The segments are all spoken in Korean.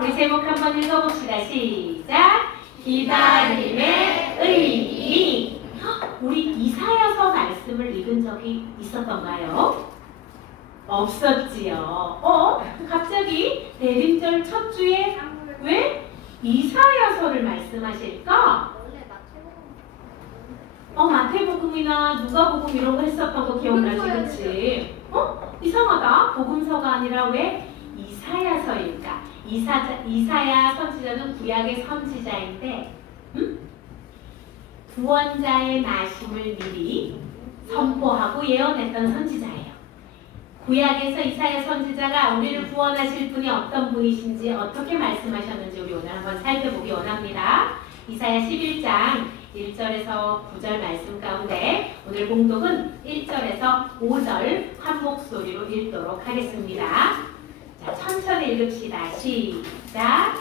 우리 제목 한번 읽어봅시다. 시작! 기다림의 의미. 우리 이사야서 말씀을 읽은 적이 있었던가요? 없었지요. 갑자기 대림절 첫 주에 왜 이사야서를 말씀하실까? 마태복음이나 누가복음 이런 거 했었던 거 기억나지? 그치? 이상하다. 복음서가 아니라 왜 이사야서일까? 이사야 선지자는 구약의 선지자인데 구원자의 나심을 미리 선포하고 예언했던 선지자예요. 구약에서 이사야 선지자가 우리를 구원하실 분이 어떤 분이신지 어떻게 말씀하셨는지 우리 오늘 한번 살펴보기 원합니다. 이사야 11장 1절에서 9절 말씀 가운데 오늘 봉독은 1절에서 5절 한 목소리로 읽도록 하겠습니다. 자, 천천히 읽읍시다. 시작!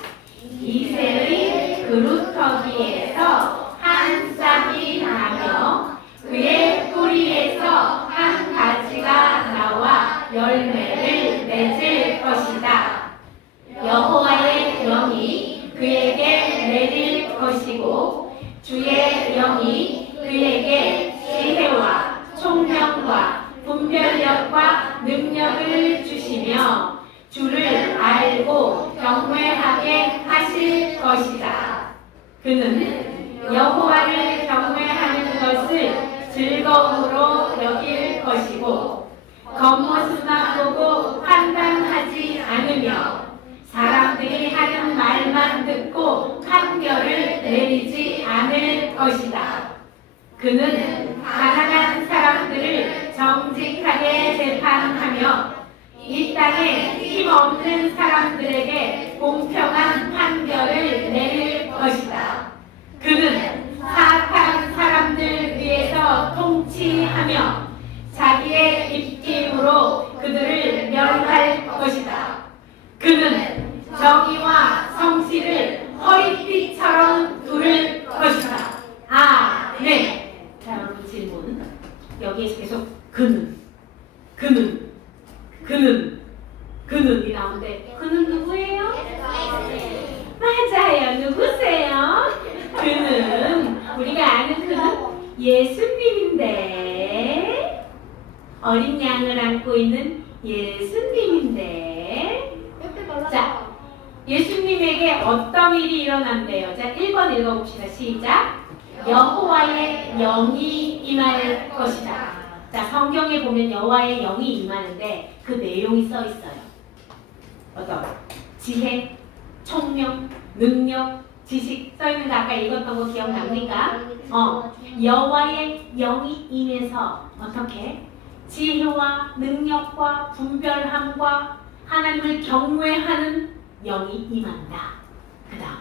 이새의 그루터기에서 한 싹이 나며 그의 뿌리에서 한 가지가 나와 열매를 맺을 것이다. 여호와의 영이 그에게 내릴 것이고 주의 영이 그에게 지혜와 총명과 분별력과 능력을 주시며 주를 알고 경외하게 하실 것이다. 그는 여호와를 경외하는 것을 즐거움으로 여길 것이고 겉모습만 보고 판단하지 않으며 사람들이 하는 말만 듣고 판결을 내리지 않을 것이다. 그는 가난한 사람들을 정직하게 재판하며 이 땅에 힘없는 사람들에게 공평한 판결을 내릴 것이다. 그는 사악한 사람들 위에서 통치하며 자기의 입김으로 그들을 멸할 것이다. 그는 정의와 성실을 허리띠처럼 두를 것이다. 아멘. 자, 여러분 질문. 여기에서 계속 그는이 나오는데 그는 누구예요? 맞아요. 누구세요? 그는 우리가 아는 그는 예수님인데 어린 양을 안고 있는 예수님인데 자, 예수님에게 어떤 일이 일어난대요? 자, 1번 읽어봅시다. 시작! 여호와의 영이 임할 것이다. 자, 성경에 보면 여호와의 영이 임하는데 그 내용이 써 있어요. 어떤? 지혜, 총명, 능력, 지식 써 있는 거 아까 읽었던 거 기억납니까? 여호와의 영이 임해서 어떻게? 지혜와 능력과 분별함과 하나님을 경외하는 영이 임한다. 그 다음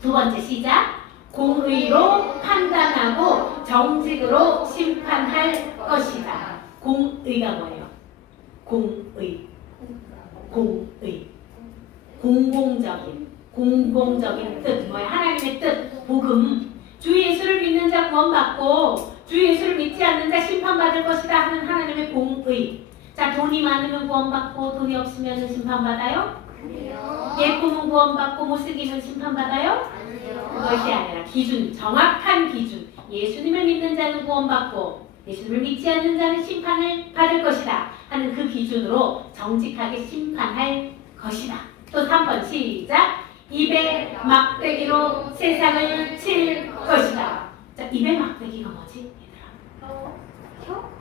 두 번째 시작. 공의로 판단하고 정직으로 심판할 것이다. 공의가 뭐예요? 공의. 공공적인 뜻. 뭐예요? 하나님의 뜻. 복음. 주 예수를 믿는 자 구원받고 주 예수를 믿지 않는 자 심판받을 것이다 하는 하나님의 공의. 자, 돈이 많으면 구원받고 돈이 없으면 심판받아요? 예쁘면 구원받고 못생기면 심판받아요? 그것이 아니라 기준, 정확한 기준. 예수님을 믿는 자는 구원받고 예수님을 믿지 않는 자는 심판을 받을 것이다 하는 그 기준으로 정직하게 심판할 것이다. 또 3번 시작. 입의 막대기로 세상을 칠 것이다. 자, 입의 막대기가 뭐지? 얘들아?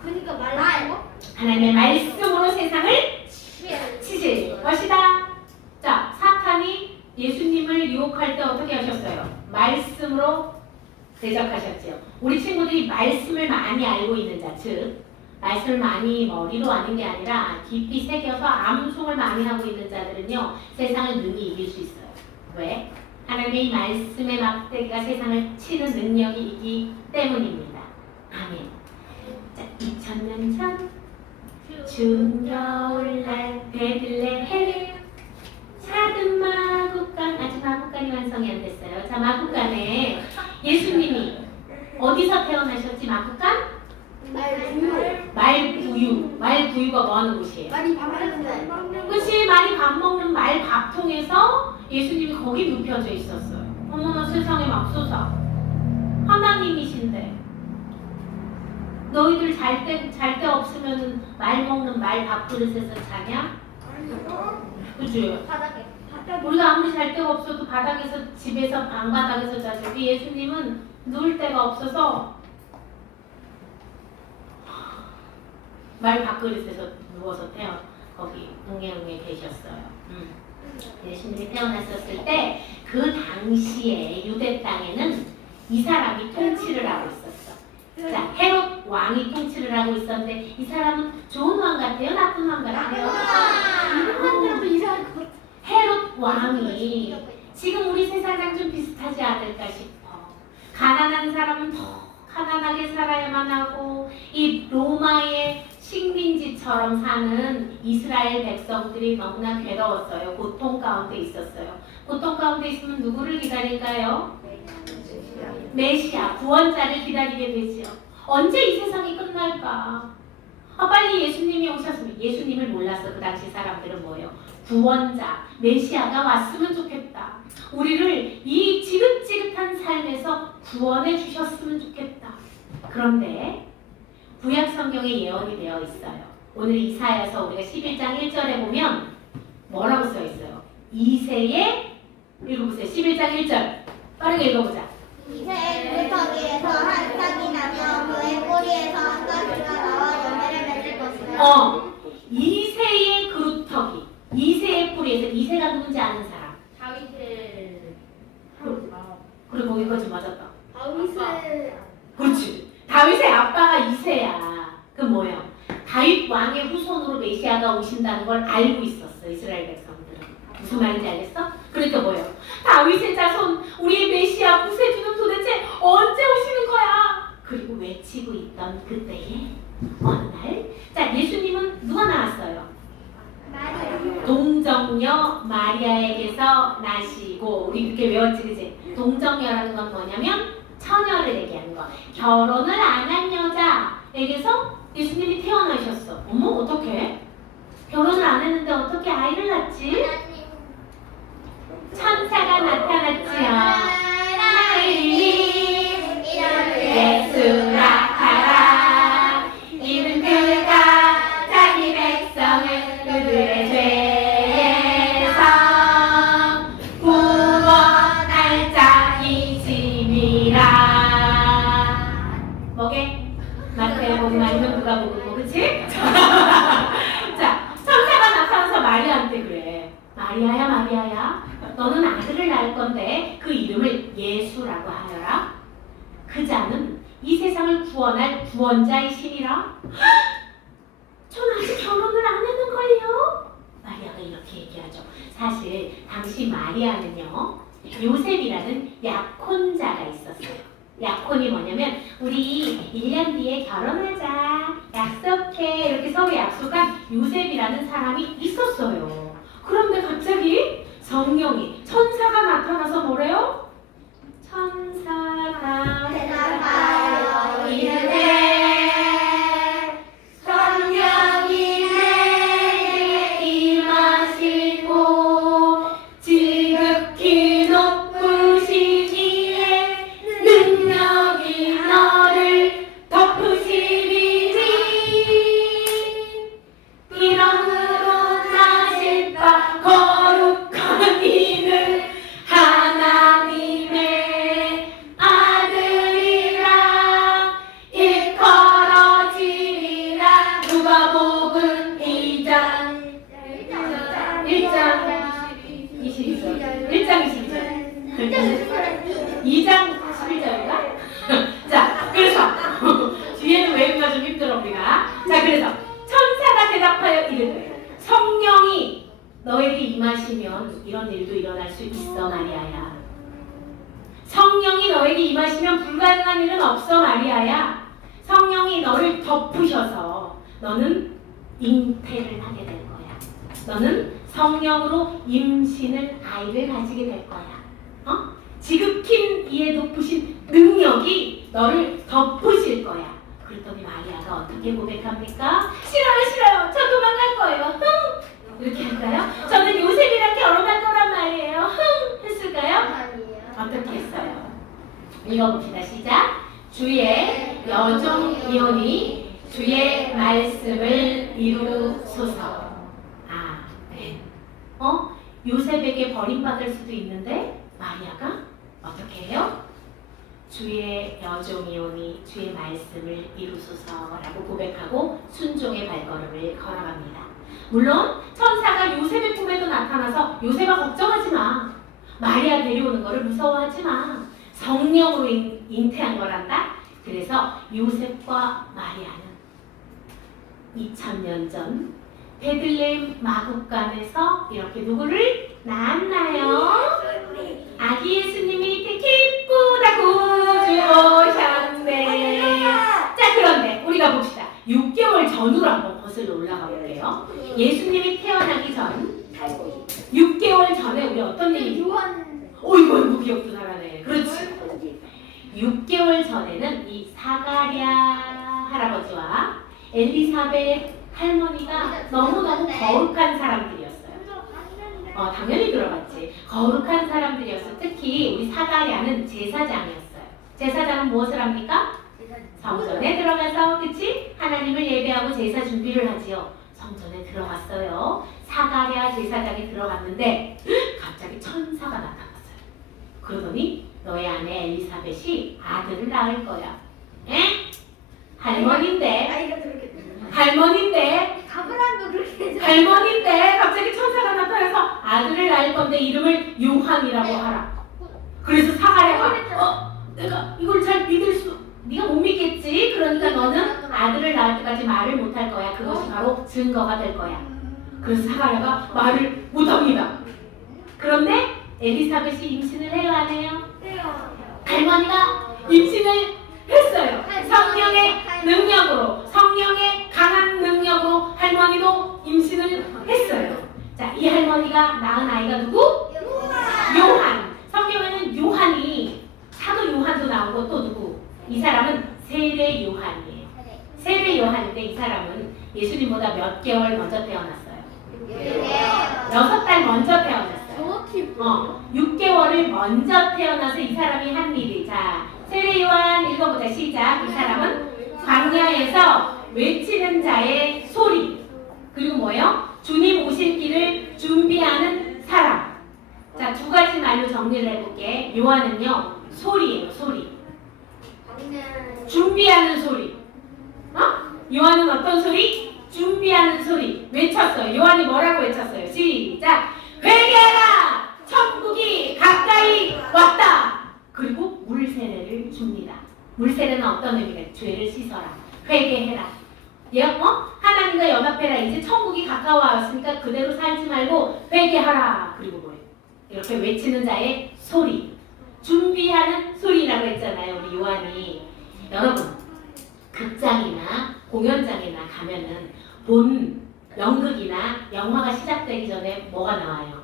그러니까 말하는 거? 하나님의 말씀으로 세상을 치실 것이다. 자, 사탄이 예수님을 유혹할 때 어떻게 하셨어요? 말씀으로 대적하셨지요. 우리 친구들이 말씀을 많이 알고 있는 자, 즉 말씀을 많이 머리로 아는 게 아니라 깊이 새겨서 암송을 많이 하고 있는 자들은요, 세상을 능히 이길 수 있어요. 왜? 하나님의 말씀의 막대기가 세상을 치는 능력이 있기 때문입니다. 아멘. 자, 2000년 전 추운 겨울날 베들레헴 작은 마구간, 아직 마구간이 완성이 안 됐어요. 자, 마구간에 예수님이 어디서 태어나셨지? 마구간? 말구. 구유. 말 구유가 뭐 하는 곳이에요? 많이 밥 먹는 그치, 많이 밥 먹는 말 밥통에서 예수님이 거기 눕혀져 있었어요. 어머나 세상에 맙소사. 하나님이신데 너희들 잘 때 없으면 말 먹는 말 밥그릇에서 자냐? 그치? 바닥에. 우리가 아무리 잘 데가 없어도 바닥에서 집에서 방바닥에서 자죠. 우리 예수님은 누울 데가 없어서 말 밥그릇에서 누워서 거기 웅해웅해 계셨어요. 예수님이 태어났었을 때 그 당시에 유대 땅에는 이 사람이 통치를 하고 있었어. 자, 헤롯 왕이 통치를 하고 있었는데 이 사람은 좋은 왕 같아요? 나쁜 왕 같아요? 헤롯 왕이 지금 우리 세상이랑 좀 비슷하지 않을까 싶어. 가난한 사람은 더 가난하게 살아야만 하고 이 로마의 식민지처럼 사는 이스라엘 백성들이 너무나 괴로웠어요. 고통 가운데 있었어요. 고통 가운데 있으면 누구를 기다릴까요? 메시아, 구원자를 기다리게 되지요. 언제 이 세상이 끝날까? 빨리 예수님이 오셨으면, 예수님을 몰랐어. 그 당시 사람들은 뭐예요? 구원자, 메시아가 왔으면 좋겠다. 우리를 이 지긋지긋한 삶에서 구원해 주셨으면 좋겠다. 그런데 구약 성경에 예언이 되어 있어요. 오늘 이사야서 우리가 11장 1절에 보면 뭐라고 써 있어요? 이새의, 읽어보세요. 11장 1절 빠르게 읽어보자. 이새의 그루터기에서 한 싹이 나며 그의 꼬리에서 한 가지가 나와 열매를 맺을 것이다. 이새의 그루터기, 이새의 뿌리에서, 이새가 누군지 아는 사람? 다윗의 그래, 거기까지 맞았다. 다윗의 그렇지. 다윗의 아빠가 이새야. 그 뭐예요? 다윗 왕의 후손으로 메시아가 오신다는 걸 알고 있었어. 이스라엘 백성들은. 무슨 말인지 알겠어? 그러니까 뭐예요? 다윗의 자손, 우리의 메시아 구세주는 도대체 언제 오시는 거야? 그리고 외치고 있던 그때에 어느 날, 자, 예수님은 누가 나왔어요? 동정녀 마리아에게서 나시고, 우리 이렇게 외웠지, 그치? 동정녀라는 건 뭐냐면 처녀를 얘기하는 거. 결혼을 안 한 여자에게서 예수님이 태어나셨어. 어머, 어떡해? 결혼을 안 했는데 어떻게 아이를 낳지? 천사가 나타났지요. 마리님, 예수라 하라. 이는 그가 자기 백성을 그들의 죄에서 구원할 자이심이라. 뭐게? 마태복음 아니면 누가복음, 그치? 자, 천사가 나타나서 마리아한테 그래. 마리아야, 마리아야, 너는 아들을 낳을 건데 그 이름을 예수라고 하여라. 그 자는 이 세상을 구원할 구원자이시니라. 전 아직 결혼을 안 했는걸요? 마리아가 이렇게 얘기하죠. 사실 당시 마리아는요, 요셉이라는 약혼자가 있었어요. 약혼이 뭐냐면 우리 1년 뒤에 결혼하자, 약속해, 이렇게 서로 약속한 요셉이라는 사람이 있었어요. 그런데 갑자기 성령이, 천사가 나타나서 뭐래요? 천사가 대답하여 이르되 성령이 내게 임하시고 지극히 높으시기에 능력이 너를 덮으시리니 이러므로 나실 바 거룩한 이는 하나님의 아들이라 일컬어지리라. 누가복음 2장 22절 2장 11절인가? 자, 그래서 뒤에는 외우기가 좀 힘들어 우리가. 자, 그래서 천사가 대답하여 이르되 성령이 너에게 임하시면 이런 일도 일어날 수 있어 마리아야. 성령이 너에게 임하시면 불가능한 일은 없어 마리아야. 성령이 너를 덮으셔서 너는 잉태를 하게 될 거야. 너는 성령으로 임신을, 아이를 가지게 될 거야. 지극히 이에 높으신 능력이 너를 덮으실 거야. 그랬더니 마리아가 어떻게 고백합니까? 싫어요, 싫어요. 저 도망갈 거예요. 흥! 이렇게 할까요? 저는 요셉이랑 결혼할 거란 말이에요. 흥! 했을까요? 어떻게 했어요? 읽어봅시다. 시작. 주의 여종 이온이 주의 말씀을 이루소서. 네. 요셉에게 버림받을 수도 있는데 마리아가 어떻게 해요? 주의 여종이오니 주의 말씀을 이루소서라고 고백하고 순종의 발걸음을 걸어갑니다. 물론 천사가 요셉의 꿈에도 나타나서 요셉아 걱정하지 마. 마리아 데려오는 거를 무서워하지 마. 성령으로 잉태한 거란다. 그래서 요셉과 마리아는 2000년 전 베들레헴 마국간에서 이렇게 누구를 낳았나요? 아기 예수님이 기쁘다고 주오셨네. 자, 그런데 우리가 봅시다. 6개월 전으로 한번 거슬러 올라가 볼게요. 예수님이 태어나기 전 6개월 전에 우리 어떤 일이 이거 기억도 잘하네. 그렇지. 6개월 전에는 이 사가랴 할아버지와 엘리사벳 할머니가 너무너무 거룩한 사람들이었어요. 당연히 들어봤지. 거룩한 사람들이었어. 특히 우리 사가랴는 제사장이었어요. 제사장은 무엇을 합니까? 성전에 들어가서, 그치? 하나님을 예배하고 제사 준비를 하지요. 성전에 들어갔어요. 사가랴 제사장이 들어갔는데 갑자기 천사가 나타났어요. 그러더니 너의 아내 엘리사벳이 아들을 낳을 거야. 에? 할머니인데 갑자기 천사가 나타나서 아들을 낳을 건데 이름을 요한이라고 하라. 그래서 사가랴가 내가 이걸 잘 믿을 수 네가 못 믿겠지. 그러니까 너는 아들을 낳을 때까지 말을 못할 거야. 그것이 바로 증거가 될 거야. 그래서 사가랴가 말을 못합니다. 그런데 엘리사벳이 임신을 해요, 안 해요? 할머니가 임신을 했어요. 성령의 능력으로, 성령의 강한 능력으로 할머니도 임신을 했어요. 자, 이 할머니가 낳은 아이가 누구? 요한. 성경에는 요한이, 사도 요한도 나오고 또 누구? 이 사람은 세례 요한이에요. 세례 요한인데 이 사람은 예수님보다 몇 개월 먼저 태어났어요. 6달 먼저 태어났어요. 6개월을 먼저 태어나서 이 사람이 한 일이, 자, 세례 요한 읽어보자. 시작. 이 사람은 광야에서 외치는 자의 소리, 그리고 뭐요? 주님 오실 길을 준비하는 사람. 자, 2가지 말로 정리를 해볼게. 요한은요, 소리예요. 소리. 준비하는 소리. 요한은 어떤 소리? 준비하는 소리. 외쳤어요. 요한이 뭐라고 외쳤어요? 시작. 회개하라! 천국이 가까이 왔다! 그리고 물세례를 줍니다. 물세례는 어떤 의미가? 죄를 씻어라. 회개해라. 하나님과 연합해라. 이제 천국이 가까워왔으니까 그대로 살지 말고 회개하라. 그리고 뭐예요? 이렇게 외치는 자의 소리. 준비하는 소리라고 했잖아요. 우리 요한이. 여러분, 극장이나 공연장이나 가면은 본 연극이나 영화가 시작되기 전에 뭐가 나와요?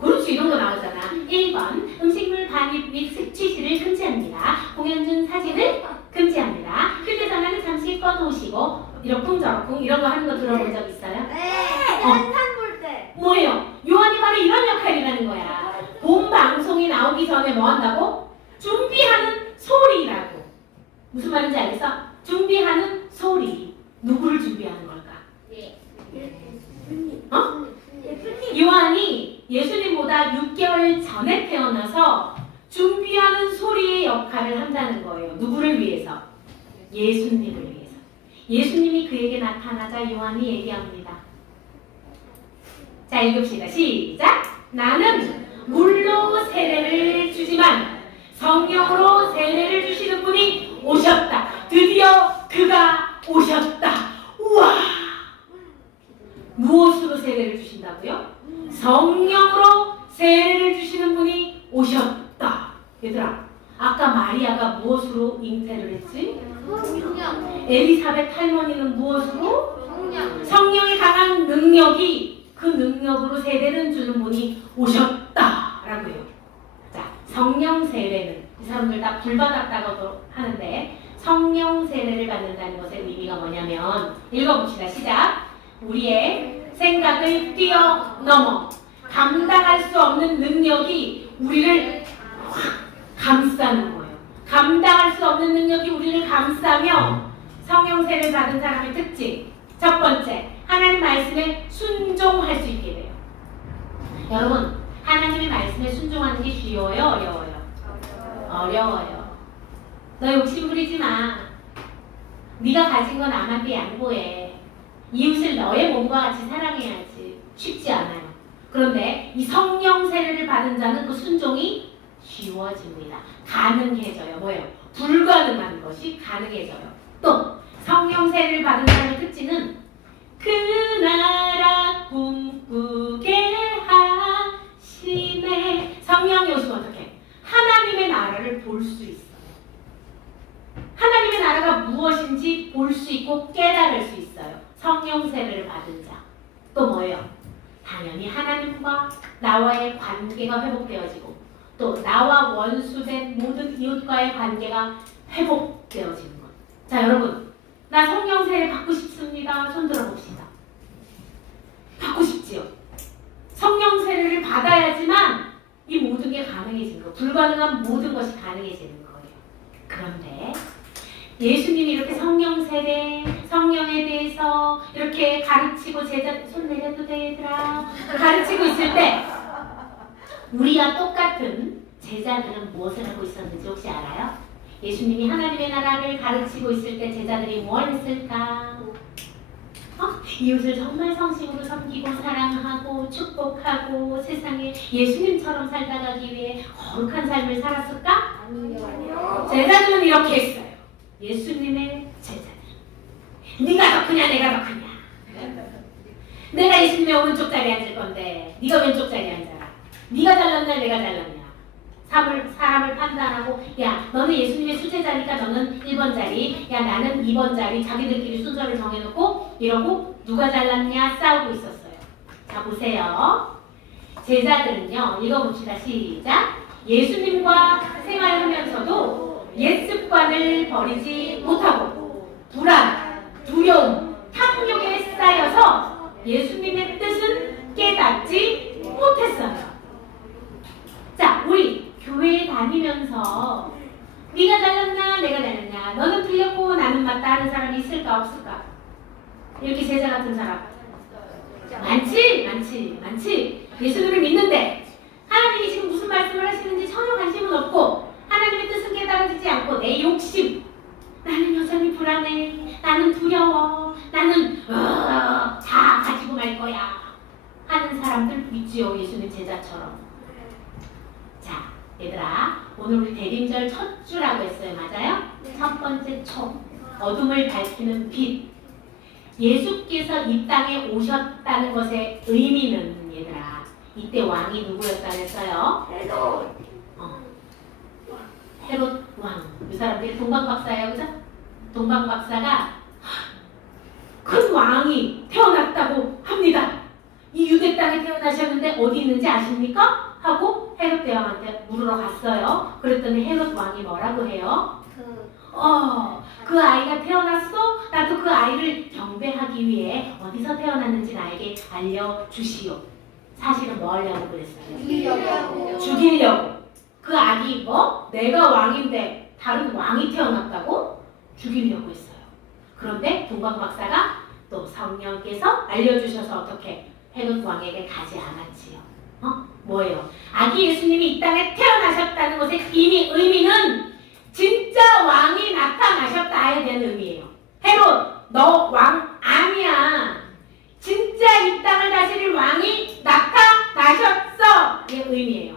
그렇지, 이런 거 나오잖아. 1번 음식물 반입 및 취시를 금지합니다. 공연 중 사진을 금지합니다. 휴대전화는 잠시 꺼놓으시고 이러쿵저러쿵 이런 거 하는 거 들어본 적 있어요? 한산 볼 때. 뭐예요? 요한이 바로 이런 역할이라는 거야. 본 방송이 나오기 전에 뭐 한다고? 준비하는 소리라고. 무슨 말인지 알겠어? 준비하는 소리. 누구를 준비하는 걸까? 요한이 예수님보다 6개월 전에 태어나서 준비하는 소리의 역할을 한다는 거예요. 누구를 위해서? 예수님을 위해서. 예수님이 그에게 나타나자 요한이 얘기합니다. 자, 읽읍시다. 시작! 나는 물로 세례를 주지만 성령으로 세례를 주시는 분이 오셨다. 드디어 그가 오셨다. 우와! 무엇으로 세례를 주신다고요? 성령으로 세례를 주시는 분이 오셨다. 얘들아, 아까 마리아가 무엇으로 잉태를 했지? 엘리사벳 할머니는 무엇으로? 성령의 강한 능력이, 그 능력으로 세례를 주는 분이 오셨다라고요. 자, 성령 세례는 이 사람들 다 불받았다고 하는데, 성령 세례를 받는다는 것의 의미가 뭐냐면 읽어봅시다. 시작. 우리의 생각을 뛰어넘어 감당할 수 없는 능력이 우리를 확 감싸는 거예요. 감당할 수 없는 능력이 우리를 감싸며 성령 세례를 받은 사람의 특징. 첫 번째, 하나님 말씀에 순종할 수 있게 돼요. 여러분, 하나님의 말씀에 순종하는 게 쉬워요? 어려워요? 어려워요. 너 욕심 부리지 마. 네가 가진 건 남한테 양보해. 이웃을 너의 몸과 같이 사랑해야지. 쉽지 않아요. 그런데 이 성령 세례를 받은 자는 그 순종이 쉬워집니다. 가능해져요. 뭐예요? 불가능한 것이 가능해져요. 또 성령 세례를 받은 사람의 특징은 그 나라 꿈꾸게 하시네. 성령이 오시면 어떻게? 하나님의 나라를 볼 수 있어요. 하나님의 나라가 무엇인지 볼 수 있고 깨달을 수 있어요. 성령 세례를 받은 자. 또 뭐예요? 당연히 하나님과 나와의 관계가 회복되어지고 또 나와 원수된 모든 이웃과의 관계가 회복되어지는 것. 자, 여러분, 나 성령 세례 받고 싶습니다. 손 들어봅시다. 받고 싶지요? 성령 세례를 받아야지만 이 모든 게 가능해지는 거. 불가능한 모든 것이 가능해지는 거예요. 그런데 예수님이 이렇게 성령 세례, 성령에 대해서 이렇게 가르치고 제자, 손 내려도 돼 얘들아, 가르치고 있을 때 우리와 똑같은 제자들은 무엇을 하고 있었는지 혹시 알아요? 예수님이 하나님의 나라를 가르치고 있을 때 제자들이 뭘 했을까? 이웃을 정말 성심으로 섬기고 사랑하고 축복하고 세상에 예수님처럼 살다가기 위해 거룩한 삶을 살았을까? 아니요. 제자들은 이렇게 했어요. 예수님의 제자들. 네가 더 크냐 내가 더 크냐. 내가 예수님의 오른쪽 자리에 앉을 건데 네가 왼쪽 자리에 앉아라. 네가 잘났냐 내가 잘났냐. 사람을 판단하고 야 너는 예수님의 수제자니까 너는 1번 자리, 야 나는 2번 자리, 자기들끼리 순서를 정해놓고 이러고 누가 잘났냐 싸우고 있었어요. 자 보세요. 제자들은요, 읽어봅시다. 시작. 예수님과 생활하면서도 옛 습관을 버리지 못하고 불안, 두려움, 탐욕에 쌓여서 예수님의 뜻은 깨닫지 못했어요. 자, 우리 교회에 다니면서 네가 잘났나 내가 잘났냐, 너는 틀렸고 나는 맞다 하는 사람이 있을까 없을까? 이렇게 제자 같은 사람 많지. 예수님을 믿는데 하나님이 지금 무슨 말씀을 하시는지 전혀 관심은 없고 하나님의 뜻은 깨달아지지 않고 내 욕심, 나는 여전히 불안해, 나는 두려워, 나는 다 가지고 말 거야 하는 사람들 있지요. 예수님 제자처럼. 자 얘들아, 오늘 우리 대림절 첫 주라고 했어요. 맞아요? 첫 번째 초, 어둠을 밝히는 빛. 예수께서 이 땅에 오셨다는 것의 의미는 얘들아, 이때 왕이 누구였다 그랬어요? 헤롯 왕. 이 사람들이 동방박사예요, 그죠? 동방박사가 큰 왕이 태어났다고 합니다. 이 유대 땅에 태어나셨는데 어디 있는지 아십니까? 하고 헤롯 대왕한테 물으러 갔어요. 그랬더니 헤롯 왕이 뭐라고 해요? 그 아이가 태어났어? 나도 그 아이를 경배하기 위해 어디서 태어났는지 나에게 알려주시오. 사실은 뭐 하려고 그랬어요? 죽이려고. 그 아기 내가 왕인데 다른 왕이 태어났다고? 죽이려고 했어요. 그런데 동방박사가 또 성령께서 알려주셔서 어떻게 헤롯 왕에게 가지 않았지요. 뭐예요? 아기 예수님이 이 땅에 태어나셨다는 것의 의미는 진짜 왕이 나타나셨다에 대한 의미예요. 헤롯, 너 왕 아니야. 진짜 이 땅을 다스릴 왕이 나타나셨어. 의 의미예요.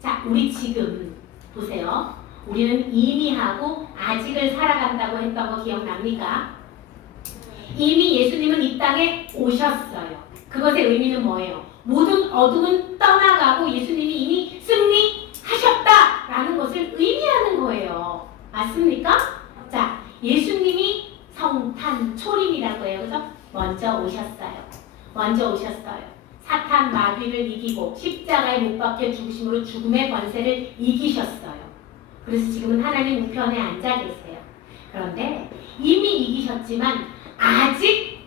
자, 우리 지금 보세요. 우리는 이미 하고 아직을 살아간다고 했던 거 기억납니까? 이미 예수님은 이 땅에 오셨어요. 그것의 의미는 뭐예요? 모든 어둠은 떠나가고 예수님이 이미 승리하셨다라는 것을 의미하는 거예요. 맞습니까? 자, 예수님이 성탄 초림이라고 해요. 그죠? 먼저 오셨어요. 사탄 마귀를 이기고 십자가에 못 박혀 죽으심으로 죽음의 권세를 이기셨어요. 그래서 지금은 하나님 우편에 앉아 계세요. 그런데 이미 이기셨지만 아직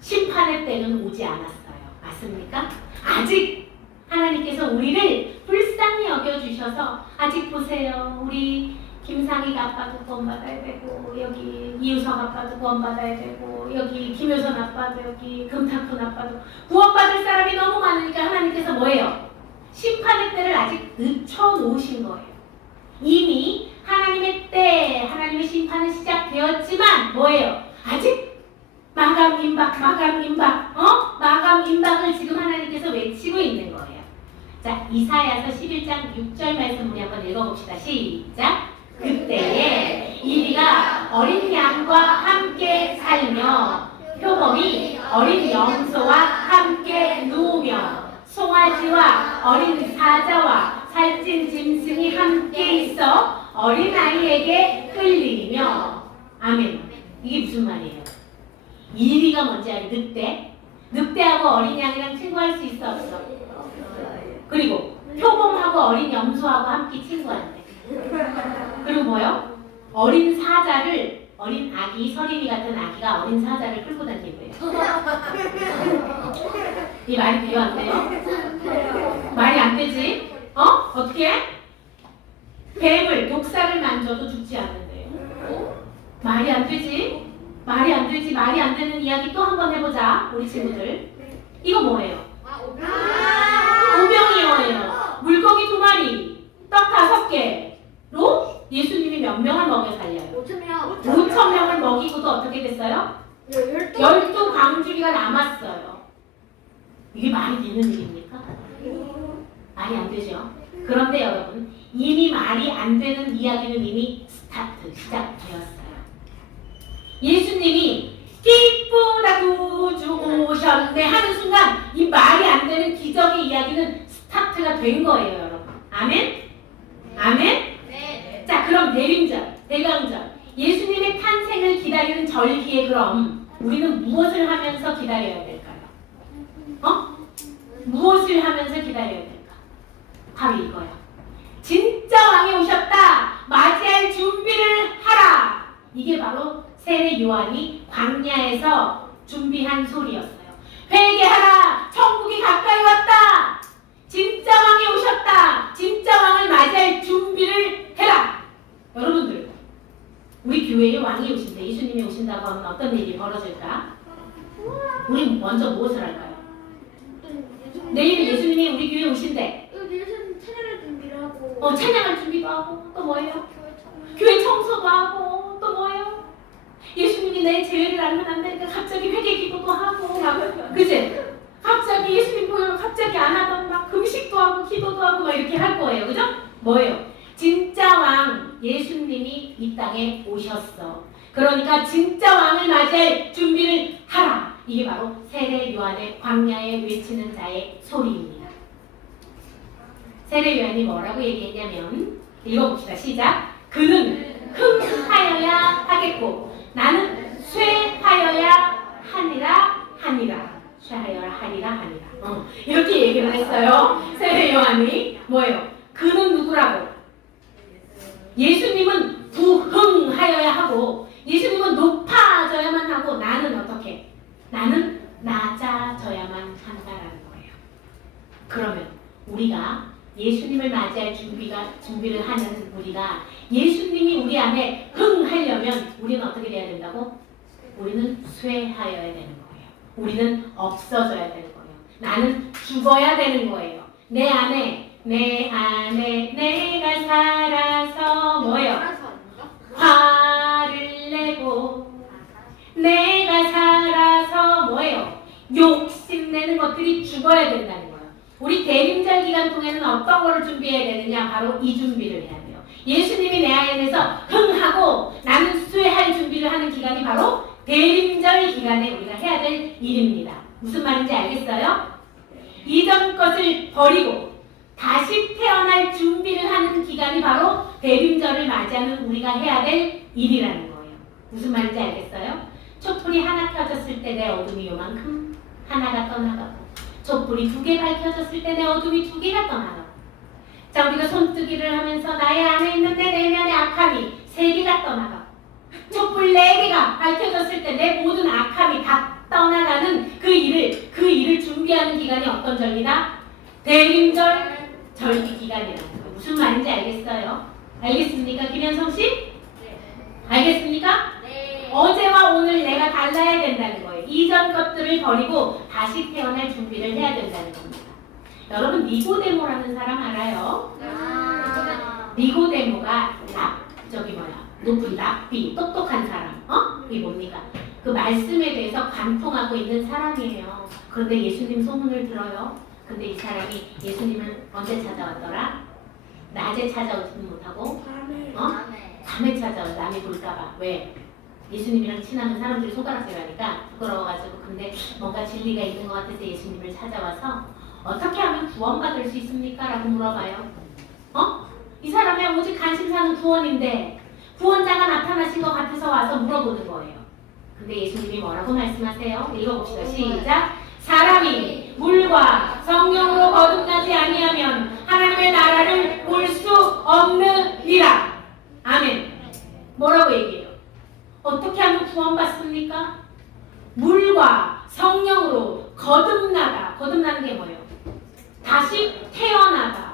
심판의 때는 오지 않았어요. 맞습니까? 아직 하나님께서 우리를 불쌍히 여겨주셔서 아직 보세요. 우리 김상희가 아빠도 구원받아야 되고, 여기 이우석 아빠도 구원받아야 되고, 여기 김효선 아빠도, 여기 금탁훈 아빠도 구원받을 사람이 너무 많으니까 하나님께서 뭐예요? 심판의 때를 아직 늦춰놓으신 거예요. 이미 하나님의 때, 하나님의 심판은 시작되었지만 뭐예요? 아직 마감 임박, 마감 임박을 지금 하나님께서 외치고 있는 거예요. 자, 이사야서 11장 6절 말씀 우리 한번 읽어봅시다. 시작. 그때에 이리가 어린 양과 함께 살며 표범이 어린 염소와 함께 누우며 송아지와 어린 사자와 살찐 짐승이 함께 있어 어린아이에게 끌리며. 아멘. 이게 무슨 말이에요? 이리가 뭔지 알아요? 늑대? 늑대하고 어린 양이랑 친구할 수 있어 없어? 그리고 표범하고 어린 염소하고 함께 친구한대. 그리고 뭐요? 어린 사자를, 어린 아기, 서린이 같은 아기가 어린 사자를 끌고 다니고요. 이 말이 필요한데요? 말이 안 되지? 어떻게? 뱀을, 독사를 만져도 죽지 않는데요. 말이 안 되지? 말이 안 되지? 말이 안 되는 이야기 또 한 번 해보자, 우리 친구들. 이거 뭐예요? 오병이어예요. 물고기 2마리, 떡 5개로 예수님이 몇 명을 먹여 살려요? 5,000명을 먹이고도 어떻게 됐어요? 12광주리가 남았어요. 이게 말이 되는 일입니까? 말이 안 되죠. 그런데 여러분, 이미 말이 안 되는 이야기는 이미 시작되었어요. 예수님이 기쁘다 구주 오셨네 하는 순간 이 말이 안 되는 기적의 이야기는 스타트가 된 거예요, 여러분. 아멘? 아멘? 네. 자, 그럼 대강절. 예수님의 탄생을 기다리는 절기에 그럼 우리는 무엇을 하면서 기다려야 될까요? 무엇을 하면서 기다려야 될까? 바로 이거야. 진짜 왕이 오셨다. 맞이할 준비를 하라. 이게 바로 세례 요한이 광야에서 준비한 소리였어요. 회개하라. 천국이 가까이 왔다. 진짜 왕이 오셨다. 진짜 왕을 맞이할 준비를 해라. 여러분들, 우리 교회에 왕이 오신다, 예수님이 오신다고 하면 어떤 일이 벌어질까? 우리 먼저 무엇을 할까요? 내일 예수님이 우리 교회에 오신대. 찬양할 준비를 하고. 찬양할 준비도 하고, 또 뭐예요? 교회 청소도 하고, 또 뭐예요? 예수님이 내 죄를 알면 안 되니까 갑자기 회개 기도도 하고, 막, 그치? 갑자기 예수님 보면 갑자기 안 하던 막 금식도 하고, 기도도 하고, 막 이렇게 할 거예요. 그죠? 뭐예요? 진짜 왕 예수님이 이 땅에 오셨어. 그러니까 진짜 왕을 맞이할 준비를 하라. 이게 바로 세례 요한의 광야에 외치는 자의 소리입니다. 세례 요한이 뭐라고 얘기했냐면, 읽어봅시다. 시작. 그는 흥하여야 하겠고 나는 쇠하여야 하니라. 쇠하여야 하니라. 이렇게 얘기를 했어요. 세례 요한이. 뭐예요? 그는 누구라고? 예수님은 부흥하여야 하고, 예수님은 높아져야만 하고, 나는 어떻게? 나는 낮아져야만 한다라는 거예요. 그러면 우리가 예수님을 맞이할 준비를 하는 우리가 예수님이 우리 안에 흥하려면 우리는 어떻게 돼야 된다고? 우리는 쇠하여야 되는 거예요. 우리는 없어져야 되는 거예요. 나는 죽어야 되는 거예요. 내 안에 내가 살아서 뭐예요? 화를 내고, 내가 살아서 뭐예요? 욕심내는 것들이 죽어야 된다는 거예요. 우리 대림절 기간 동에는 어떤 걸 준비해야 되느냐? 바로 이 준비를 해야 돼요. 예수님이 내 안에서 흥하고 나는 쇠할 준비를 하는 기간이 바로 대림절 기간에 우리가 해야 될 일입니다. 무슨 말인지 알겠어요? 이전 것을 버리고 다시 태어날 준비를 하는 기간이 바로 대림절을 맞이하는 우리가 해야 될 일이라는 거예요. 무슨 말인지 알겠어요? 촛불이 하나 켜졌을 때 내 어둠이 요만큼 하나가 떠나가고, 촛불이 2개 밝혀졌을 때 내 어둠이 2개가 떠나가고, 자, 우리가 손뜨기를 하면서 나의 안에 있는 내 내면의 악함이 3개가 떠나가고, 촛불 4개가 밝혀졌을 때 내 모든 악함이 다 떠나가는 그 일을 준비하는 기간이 어떤 절기다? 대림절 절기 기간이라는 거예요. 무슨 말인지 알겠어요? 알겠습니까? 김현성 씨? 알겠습니까? 네. 어제와 오늘 내가 달라야 된다는 거예요. 이전 것들을 버리고 다시 태어날 준비를 해야 된다는 겁니다. 여러분 니고데모라는 사람 알아요? 니고데모가 높은 랍비, 똑똑한 사람, 그게 뭡니까? 그 말씀에 대해서 관통하고 있는 사람이에요. 그런데 예수님 소문을 들어요. 근데 이 사람이 예수님을 언제 찾아왔더라? 낮에 찾아오지는 못하고, 밤에 찾아와. 남이 볼까봐. 왜? 예수님이랑 친하면 사람들이 손가락질하니까 부끄러워가지고. 근데 뭔가 진리가 있는 것 같아서 예수님을 찾아와서 어떻게 하면 구원받을 수 있습니까? 라고 물어봐요. 이 사람의 오직 관심사는 구원인데 구원자가 나타나신 것 같아서 와서 물어보는 거예요. 근데 예수님이 뭐라고 말씀하세요? 읽어봅시다. 시작. 사람이 물과 성령으로 거듭나지 아니하면 하나님의 나라를 볼 수 없느니라. 아멘. 뭐라고 얘기해요? 어떻게 하면 구원받습니까? 물과 성령으로 거듭나다. 거듭나는 게 뭐예요? 다시 태어나다.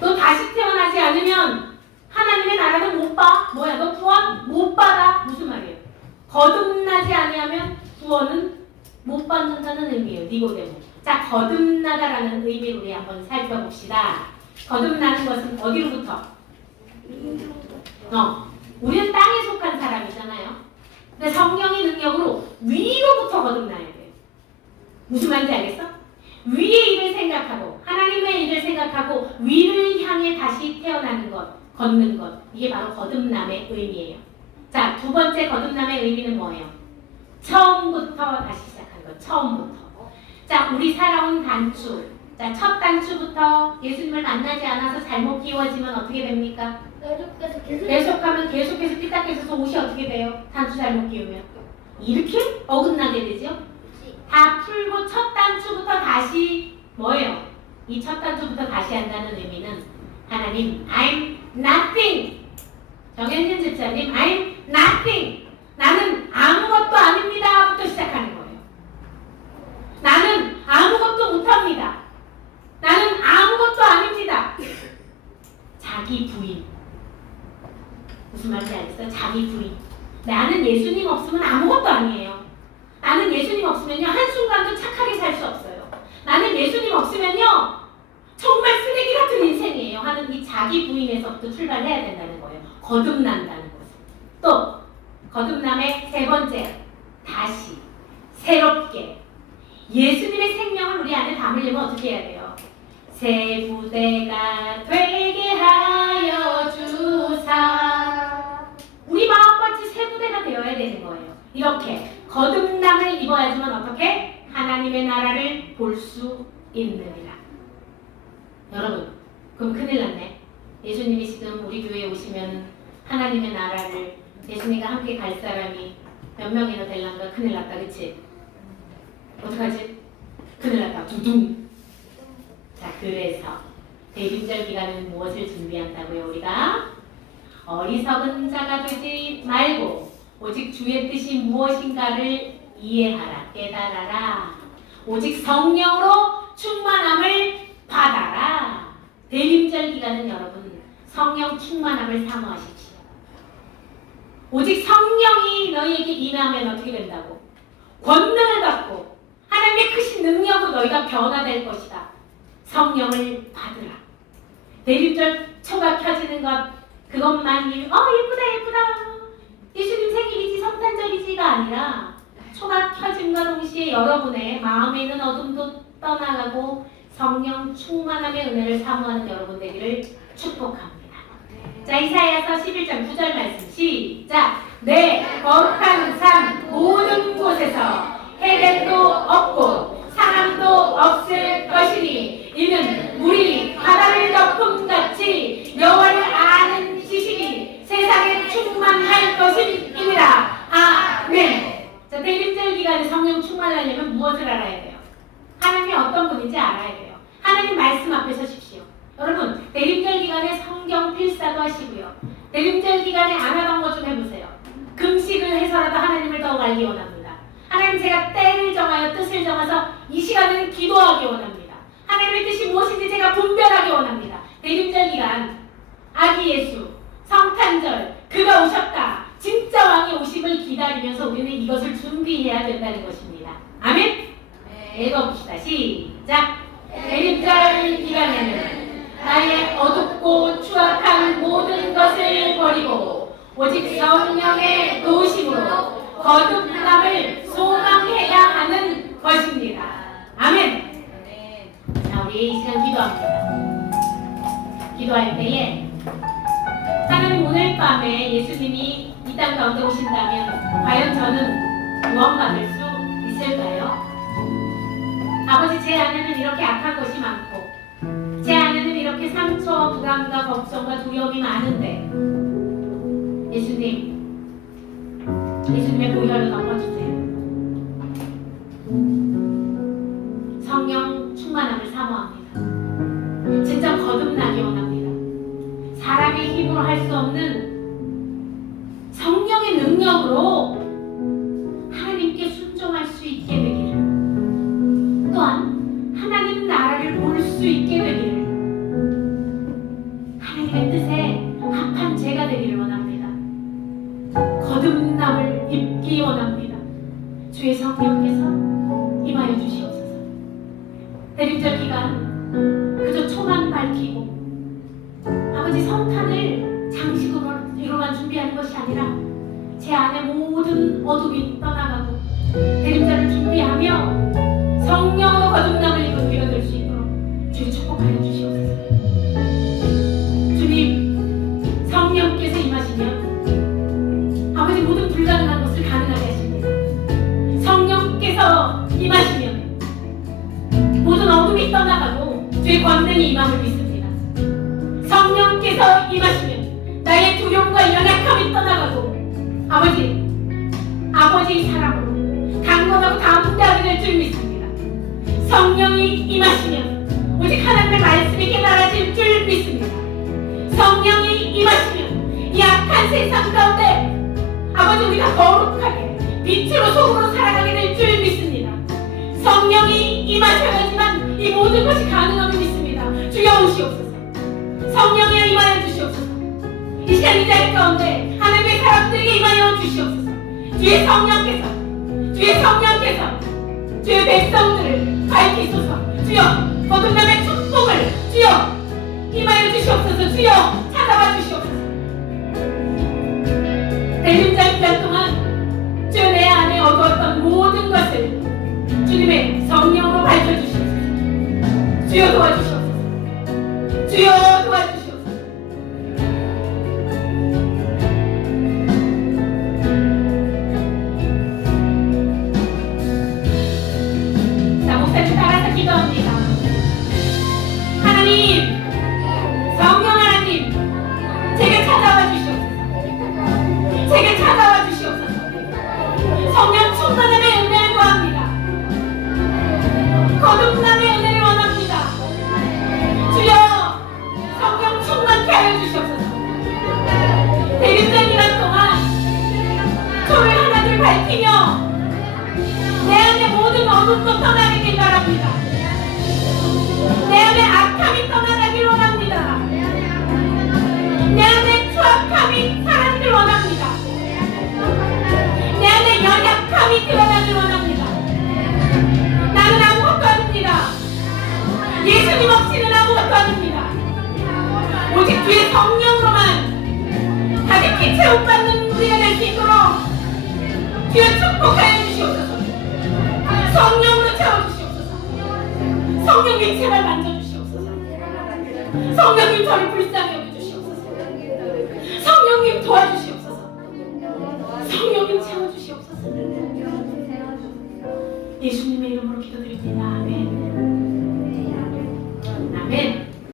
너 다시 태어나지 않으면 하나님의 나라를 못 봐. 뭐야? 너 구원 못 받아. 무슨 말이에요? 거듭나지 아니하면 구원은 못 받는다는 의미예요. 니고데모. 자, 거듭나다라는 의미를 우리 한번 살펴봅시다. 거듭나는 것은 어디로부터? 우리는 땅에 속한 사람이잖아요. 근데 성령의 능력으로 위로부터 거듭나야 돼요. 무슨 말인지 알겠어? 위의 일을 생각하고 하나님의 일을 생각하고 위를 향해 다시 태어나는 것, 걷는 것. 이게 바로 거듭남의 의미예요. 자, 두 번째 거듭남의 의미는 뭐예요? 처음부터 다시 시작하는 것. 처음부터. 자, 우리 살아온 단추. 자, 첫 단추부터 예수님을 만나지 않아서 잘못 끼워지면 어떻게 됩니까? 계속하면 계속해서 삐딱해서 옷이 어떻게 돼요? 단추 잘못 끼우면 이렇게 어긋나게 되죠? 다 풀고 첫 단추부터 다시 뭐예요? 이 첫 단추부터 다시 한다는 의미는 하나님 I'm nothing. 정현진 집사님 I'm nothing. 나는 아무것도 아닙니다 부터 시작하는 거예요. 나는 아무것도 못합니다. 나는 아무것도 아닙니다. 자기 부인. 무슨 말인지 알겠어요? 자기 부인. 나는 예수님 없으면 아무것도 아니에요. 나는 예수님 없으면요 한순간도 착하게 살 수 없어요. 나는 예수님 없으면요 정말 쓰레기 같은 인생이에요 하는 이 자기 부인에서부터 출발해야 된다는 거예요. 거듭난다는 것을. 또 거듭남의 세 번째, 다시 새롭게 예수님의 생명을 우리 안에 담으려면 어떻게 해야 돼요? 새 부대가 되게 하여 주사. 우리 마음같이 새 부대가 되어야 되는 거예요. 이렇게 거듭남을 입어야지만 어떻게? 하나님의 나라를 볼 수 있느니라. 여러분, 그럼 큰일 났네. 예수님이 지금 우리 교회에 오시면 하나님의 나라를 예수님과 함께 갈 사람이 몇 명이나 될란가? 큰일 났다, 그치? 어떡하지? 큰일 났다, 두둥. 자, 그래서 대림절 기간은 무엇을 준비한다고요? 우리가 어리석은 자가 되지 말고 오직 주의 뜻이 무엇인가를 이해하라, 깨달아라. 오직 성령으로 충만함을 받아라. 대림절 기간은 여러분 성령 충만함을 사모하십시오. 오직 성령이 너희에게 임하면 어떻게 된다고? 권능을 받고 하나님의 크신 능력으로 너희가 변화될 것이다. 성령을 받으라. 대림절 초가 켜지는 것 그것만 예쁘다 예쁘다 예수님 생일이지 성탄절이지가 아니라 초가 켜짐과 동시에 여러분의 마음에 있는 어둠도 떠나가고 성령 충만함의 은혜를 사모하는 여러분 되기를 축복합니다. 자, 이사야서 11장 9절 말씀 시작. 내 거룩한 산 모든 곳에서 해렛도 없고 사람도 없을 것이니 이는 물이 바다를 덮음같이 여호와를 아는 지식이 세상에 충만할 것임이니라. 아멘. 자, 대림절 기간에 성령 충만하려면 무엇을 알아야 돼요? 하나님이 어떤 분인지 알아야 돼요. 하나님 말씀 앞에 서십시오. 여러분, 대림절 기간에 성경 필사도 하시고요. 대림절 기간에 안 하던 것 좀 해보세요. 금식을 해서라도 하나님을 더욱 알기 원합니다. 하나님, 제가 때를 정하여 뜻을 정해서 이 시간에는 기도하기 원합니다. 하나님의 뜻이 무엇인지 제가 분별하기 원합니다. 대림절 기간, 아기 예수, 성탄절, 그가 오셨다, 진짜 왕의 오심을 기다리면서 우리는 이것을 준비해야 된다는 것입니다. 아멘? 읽어봅시다. 시작! 대림절 기간에는 나의 어둡고 추악한 모든 것을 버리고 오직 성령의 도우심으로 거듭남을 소망해야 하는 것입니다. 아멘! 자, 우리 이 시간 기도합니다. 기도할 때에 하나님, 오늘 밤에 예수님이 이 땅 가운데 오신다면 과연 저는 구원받을 수 있을까요? 아버지, 제 안에는 이렇게 악한 것이 많고 제 안에는 이렇게 상처와 불안과 걱정과 두려움이 많은데 예수님의 보혈로 덮어주세요. 성령 충만함을 사모합니다. 진짜 거듭나기 원합니다. 사람의 힘으로 할 수 없는 성령의 능력으로 하나님께 순종할 수 있게 되기를, 또한 하나님 나라를 볼 수 있게 되기를, 하나님의 뜻에 합한 제가 되기를 원합니다. 거듭남을 입기 원합니다. 주의 성령께서 임하여 주시옵소서. 대림절 기간 그저 초만 밝히고 아버지, 성탄을 장식으로만 준비하는 것이 아니라 제 안에 모든 어둠이 떠나가고 대림절을 준비하며 성령으로 거듭남을 입은 우리가 될 수 있도록 주의 축복하여 주시옵소서. 주님, 성령께서 임하시면 아버지, 모든 불가능한 것을 가능하게 하십니다. 성령께서 임하시면 모든 어둠이 떠나가고 주의 권능이 임함을 믿습니다. 성령께서 임하시면 나의 두려움과 연약함이 떠나가고 아버지의 사랑으로 강건하고 담대하게 될 줄 믿습니다. 성령이 임하시면 오직 하나님의 말씀이 깨달아질 줄 믿습니다. 성령이 임하시면 이 악한 세상 가운데 아버지, 우리가 거룩하게 빛으로 속으로 살아가게 될 줄 믿습니다. 성령이 임하셔야지만 이 모든 것이 가능함을 믿습니다. 주여 오시옵소서. 성령이 임하여 주시옵소서. 이 시간 이 자리 가운데 하나님의 사람들에게 임하여 주시옵소서. 주의 성령께서 주의 백성들을 밝히소서. 주여, 거듭남의 축복을 주여 임하여 주시옵소서. 주여, 찾아와 주시옵소서. 대림절 기간 동안 주여, 내 안에 어두웠던 모든 것을 주님의 성령으로 밝혀주시옵소서. 주여, 도와주시옵소서. 주여, 도와주시옵소서. 자, 목사님 따라서 기도합니다. 하나님, 성령 하나님, 제게 찾아와 주시옵소서. 제게 찾아와 주시옵소서. 성령 충만함의 은혜를 구합니다. 거듭남의 은혜를 원합니다. 주여, 성령 충만케 하여 주시옵소서. 대림절 기간 동안 저를 하나님을 밝히며 내 안에 모든 어둠도 떠나기를 바랍니다. 내 안에 악함이 떠나가길 원합니다. 내 안에 추악함이 사라지길 원합니다. 내 안에 연약함이 드러나길 원합니다. 나는 아무것도 아닙니다. 예수님 없이는 아무것도 아닙니다. 오직 주의 성령으로만 가득히 채움받는 우리가 될 수 있도록 주여 축복하여 주시옵소서. 성령으로 채워주시옵소서. 성령님, 제발 만져주시옵소서. 성령님, 저를 불쌍히 여겨주시옵소서. 성령님, 도와주시옵소서. 성령님, 채워주시옵소서. 예수님의 이름으로 기도드립니다. 아멘.